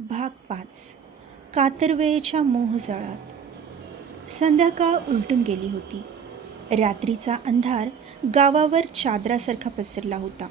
भाग 5. कातरवेळेच्या मोहजाळात. संध्याकाळ उलटून गेली होती. रात्रीचा अंधार गावावर चादरासारखा पसरला होता.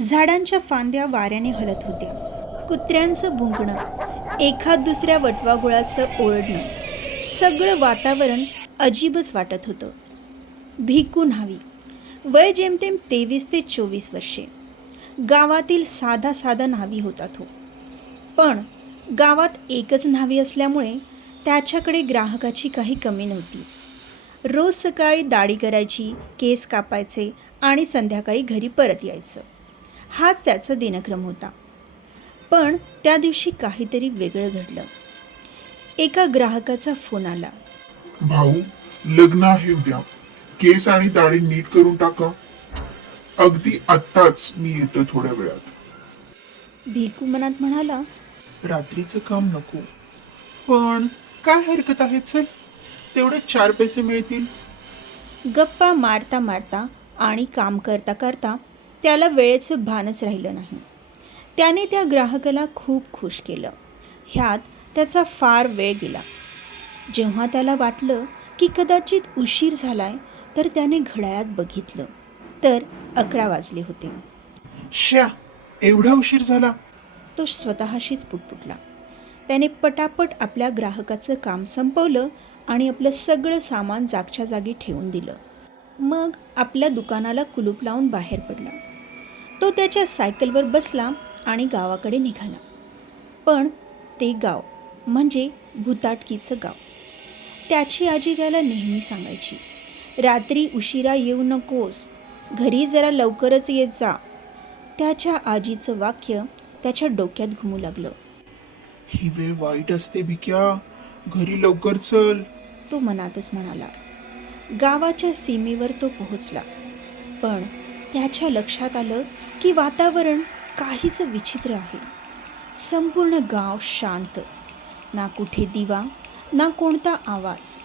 झाडांच्या फांद्या वाऱ्याने हलत होत्या. कुत्र्यांचं भुंकणं, एखाद दुसऱ्या वटवाघुळाचं ओरडणं, सगळं वातावरण अजीबच वाटत होतं. भिकू न्हावी. वय जेमतेम 23 ते 24 वर्षे. गावातील साधा साधा न्हावी होता तो. पण गावात एकच न्हावी असल्यामुळे त्याच्याकडे ग्राहकाची काही कमी नव्हती. रोज सकाळी दाढी करायची, केस कापायचे आणि संध्याकाळी घरी परत यायचं. हाच त्याचा दिनक्रम होता. पण त्या दिवशी काहीतरी वेगळं घडलं. एका ग्राहकाचा फोन आला. भाऊ, लग्न आहे उद्या. केस आणि दाढी नीट करून टाका. अगदी आत्ताच मी येतो थोड्या वेळात. भिकू मनात म्हणाला, रात्रीचं काम नको, पण काय हरकत आहे, चल, तेवढे 4 पैसे मिळतील. गप्पा मारता मारता आणि काम करता करता त्याला वेळेचं भानच राहिलं नाही. त्याने त्या ग्राहकाला खूप खुश केलं. ह्यात त्याचा फार वेळ गेला. जेव्हा त्याला वाटलं की कदाचित उशीर झालाय, तर त्याने घड्याळात बघितलं तर 11 वाजले होते. श्या, एवढा उशीर झाला. तो स्वतःशीच पुटपुटला. त्याने पटापट आपल्या ग्राहकाचं काम संपवलं आणि आपलं सगळं सामान जागच्या जागी ठेवून दिलं. मग आपल्या दुकानाला कुलूप लावून बाहेर पडला. तो त्याच्या सायकलवर बसला आणि गावाकडे निघाला. पण ते गाव म्हणजे भुताटकीचं गाव. त्याची आजी त्याला नेहमी सांगायची, रात्री उशिरा येऊ नकोस, घरी जरा लवकरच येत जा. त्याच्या आजीचं वाक्य त्याच्या डोक्यात घुमू लागलं. ही वेळ वाईट असते भिक्या, घरी लवकर चल. तो मनातच म्हणाला. गावाच्या सीमेवर तो पोहोचला. पण त्याच्या लक्षात आलं की वातावरण काहीच विचित्र आहे. संपूर्ण गाव शांत. ना कुठे दिवा, ना कोणता आवाज.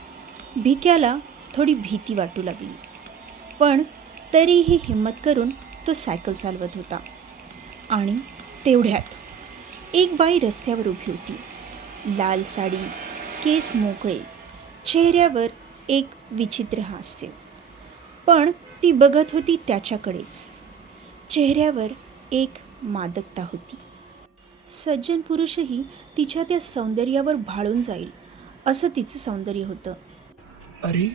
भिक्याला थोडी भीती वाटू लागली. पण तरीही हिम्मत करून तो सायकल चालवत होता. आणि तेवढ्यात एक बाई रस्त्यावर उभी होती. लाल साडी, केस मोकळे, चेहऱ्यावर एक विचित्र हास्य. पण ती बघत होती त्याच्याकडेच. चेहऱ्यावर एक मादकता होती. सज्जन पुरुषही तिच्या त्या सौंदर्यावर भाळून जाईल असं तिचं सौंदर्य होतं. अरे,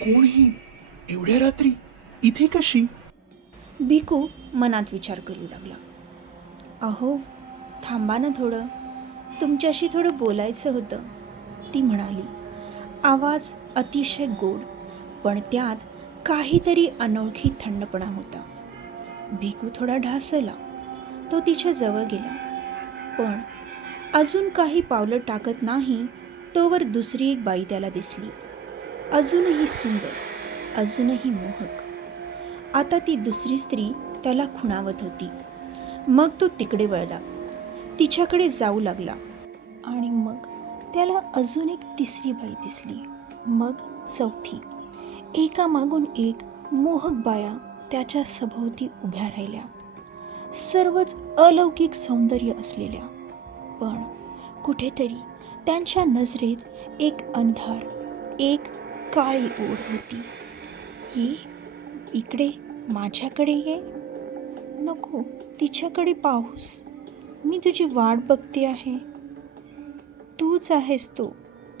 कोण ही एवढ्या रात्री इथे कशी? भिकू मनात विचार करू लागला. अहो, थांबा ना थोडं, तुमच्याशी थोडं बोलायचं होतं, ती म्हणाली. आवाज अतिशय गोड, पण त्यात काहीतरी अनोळखी थंडपणा होता. भिकू थोडा ढासळला. तो तिच्या जवळ गेला. पण अजून काही पावलं टाकत नाही तोवर दुसरी एक बाई त्याला दिसली. अजूनही सुंदर, अजूनही मोहक. आता ती दुसरी स्त्री त्याला खुणावत होती. मग तो तिकडे वळला, तिच्याकडे जाऊ लागला. आणि मग त्याला अजून एक तिसरी बाई दिसली. मग चौथी. एकामागून एक मोहक बाया त्याच्या सभोवती उभ्या राहिल्या. सर्वच अलौकिक सौंदर्य असलेल्या. पण कुठेतरी त्यांच्या नजरेत एक अंधार, एक काळी ओढ होती. ये इकडे, माझ्याकडे ये. नको, तिच्याकडे पाहूस, मी तुझी वाट बघते आहे. तूच आहेस तो,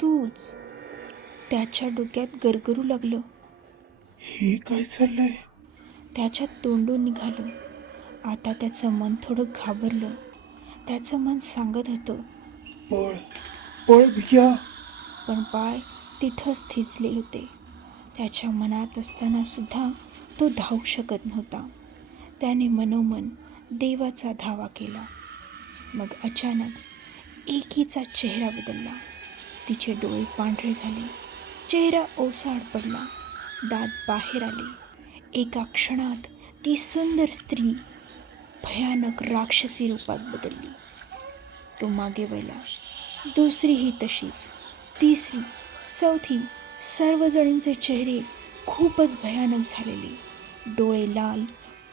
तूच. त्याच्या डोक्यात गरगरू लागलं. हे काय चाललंय? त्याच्या तोंडून निघालं. आता त्याचं मन थोडं घाबरलं. त्याचं मन सांगत होतं, पळ, पळ भिक्या. पण पाय तिथंच थिजले होते. त्याच्या मनात असताना सुद्धा तो धावू शकत नव्हता. त्याने मनोमन देवाचा धावा केला. मग अचानक एकीचा चेहरा बदलला. तिचे डोळे पांढरे झाले, चेहरा ओसाड पडला, दात बाहेर आले. एका क्षणात ती सुंदर स्त्री भयानक राक्षसी रूपात बदलली. तो मागे वळला. दुसरीही तशीच, तिसरी, चौथी. सर्वजणींचे चेहरे खूपच भयानक झालेले. डोळे लाल,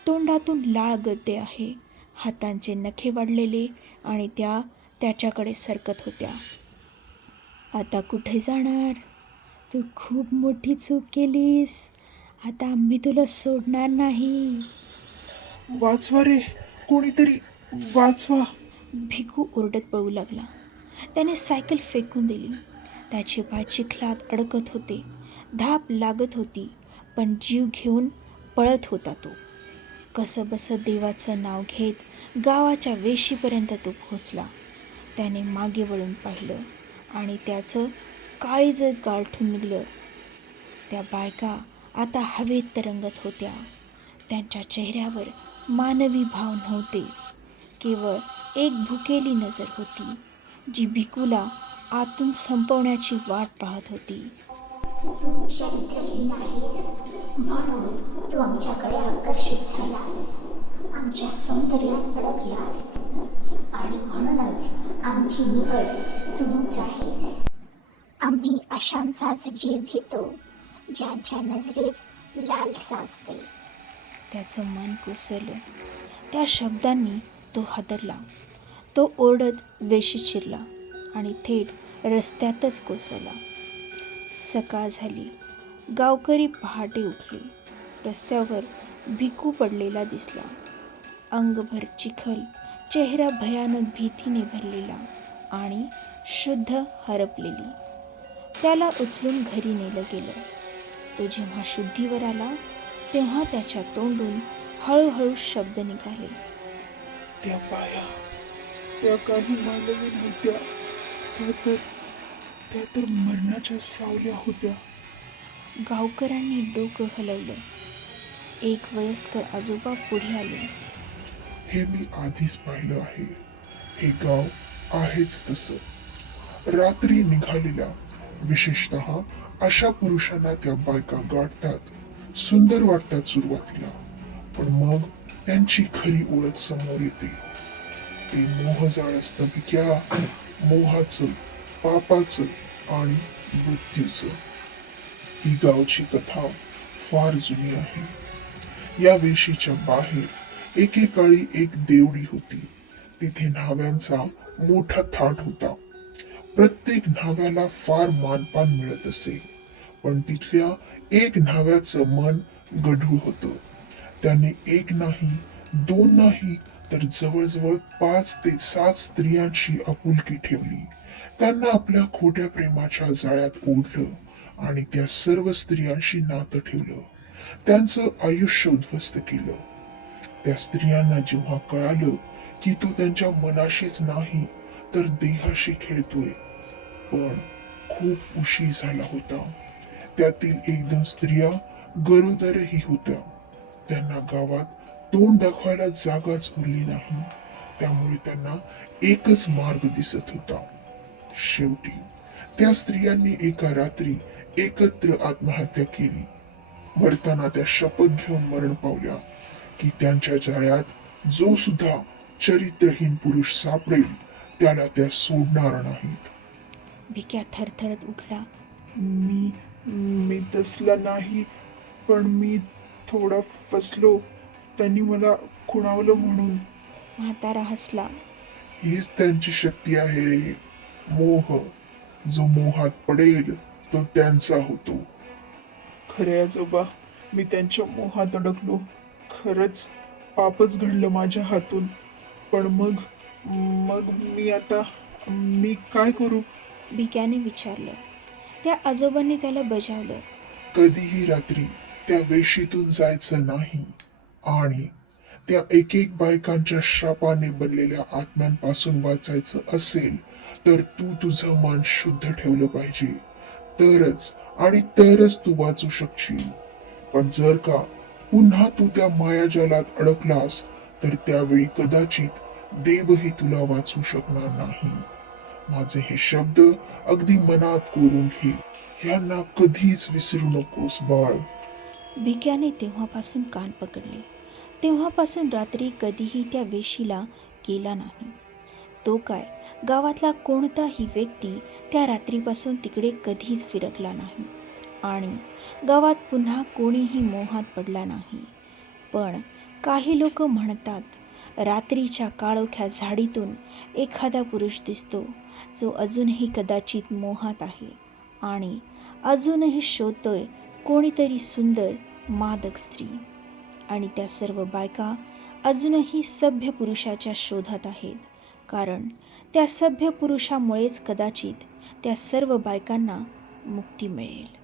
तोंडातून लाळ गळते आहे, हातांचे नखे वाढलेले आणि त्या त्याच्याकडे सरकत होत्या. आता कुठे जाणार? तू खूप मोठी चूक केलीस. आता आम्ही तुला सोडणार नाही. वाचवा रे, कोणीतरी वाचवा. भिकू ओरडत पळू लागला. त्याने सायकल फेकून दिली. त्याचे पाय चिखलात अडकत होते. धाप लागत होती, पण जीव घेऊन पळत होता तो. कसंबसं देवाचं नाव घेत गावाच्या वेशीपर्यंत तो पोहोचला. त्याने मागे वळून पाहिलं आणि त्याचं काळीजच गारठून निघालं. त्या बायका आता हवेत तरंगत होत्या. त्यांच्या चेहऱ्यावर मानवी भाव नव्हते, केवळ एक भुकेली नजर होती, जी भिकूला आतून संपवण्याची वाट पाहत होती. तू चरित्रहीन आहेस म्हणून तू आमच्याकडे आकर्षित झालास, आमच्या सौंदर्यात अडकलास आणि म्हणूनच आमची निवड तूच आहेस. आम्ही अशांचाच जीव घेतो ज्यांच्या नजरेत लालसा असते. त्याचं मन कोसळलं. त्या शब्दांनी तो हादरला. तो ओरडत वेशीत शिरला आणि थेट रस्त्यातच कोसळला. सकाळ झाली. गावकरी पहाटे उठले. रस्त्यावर भिकू पडलेला दिसला. अंगभर चिखल, चेहरा भयानक भीतीने भरलेला आणि शुद्ध हरपलेली. त्याला उचलून घरी नेलं गेलं. तो जेव्हा शुद्धीवर आला तेव्हा त्याच्या तोंडून हळूहळू शब्द निघाले. त्या बाया, त्या काही मानवी नव्हत्या, त्या तर मरणाच्या सावल्या होत्या. गावकऱ्यांनी डोकं हलवलं. एक वयस्कर आजोबा पुढे आले. हे मी आधीच पाहिलं आहे. हे गाव आहेच तसं. रात्री निघालेल्या, विशेषतः अशा पुरुषांना त्या बायका गाठतात. सुंदर वाटतात सुरुवातीला, पण मग त्यांची खरी ओळख समोर येते. ते मोहजाळ असतं भिक्या. मोहाचं, पापाचं आणि मृत्यूचं. ही गावची कथा फार जुनी आहे. या वेशीच्या बाहेर एकेकाळी एक देवडी होती. तिथे न्हाव्यांचा मोठा थाट होता. प्रत्येक न्हाव्याला फार मानपान मिळत असे, पण तिथल्या एक न्हाव्याचं मन गढूळ होतं. त्याने एक नाही, दोन नाही, तर जवळजवळ 5 ते 7 स्त्रियांशी आपुलकी ठेवली. त्यांना आपल्या खोट्या प्रेमाच्या जाळ्यात ओढलं आणि त्या सर्व स्त्रियांशी नातं ठेवलं. त्यांचं आयुष्य उद्ध्वस्त केलं. त्या स्त्रियांना जेव्हा कळालं की तो त्यांच्या मनाशीच नाही तर देहाशी खेळतोय, पण खूप उशीर झाला होता. त्यातील 1-2 स्त्रिया गरोदरही होत्या. त्यांना गावात तोंड दाखवायला जागाच उरली नाही. त्यामुळे त्यांना एकच मार्ग दिसत होता. शेवटी त्या स्त्रियांनी एका रात्री एकत्र आत्महत्या केली. मरताना त्या शपथ घेऊन मरण पावल्या की त्यांच्या जाळ्यात जो सुद्धा चरित्रहीन पुरुष सापडेल त्याला त्या सोडणार नाहीत. भिक्या थरथरत उठला. मी तसला नाही, पण मी थोडा फसलो. त्यांनी मला खुणावलं म्हणून. म्हातारा हसला. हीच त्यांची शक्ती आहे रे. मोह. जो मोहात पडेल तो त्यांचा होतो. खरे आजोबा, मी त्यांच्या मोहात अडकलो. खरंच पापच घडलं माझ्या हातून. पण मग मग मी काय करू? भिक्याने विचारलं. त्या आजोबांनी त्याला बजावलं. कधीही रात्री त्या वेशीतून जायचं नाही आणि त्या एक एक बायकांच्या शापाने बनलेल्या आत्म्यांपासून वाचायचं असेल तर तू तुझं मन शुद्ध ठेवलं पाहिजे. तरच तू वाचू शकशील. पण जर का पुन्हा तू त्या मायाजालात अडकलास तर त्यावेळी कदाचित देवही तुला वाचू शकणार नाही. माझे हे शब्द अगदी मनात कोरून घे. यांना कधीच विसरू नकोस बाळ. भिक्याने तेव्हापासून कान पकडले. तेव्हापासून रात्री कधीही त्या वेशीला गेला नाही. तो काय, गावातला कोणताही व्यक्ती त्या रात्रीपासून तिकडे कधीच फिरकला नाही आणि गावात पुन्हा कोणीही मोहात पडला नाही. पण काही लोक म्हणतात रात्रीच्या काळोख्या झाडीतून एखादा पुरुष दिसतो जो अजूनही कदाचित मोहात आहे आणि अजूनही शोधतोय कोणीतरी सुंदर मादक स्त्री. आणि त्या सर्व बायका अजूनही सभ्य पुरुषाच्या शोधात आहेत, कारण त्या सभ्य पुरुषामुळेच कदाचित त्या सर्व बायकांना मुक्ती मिळेल.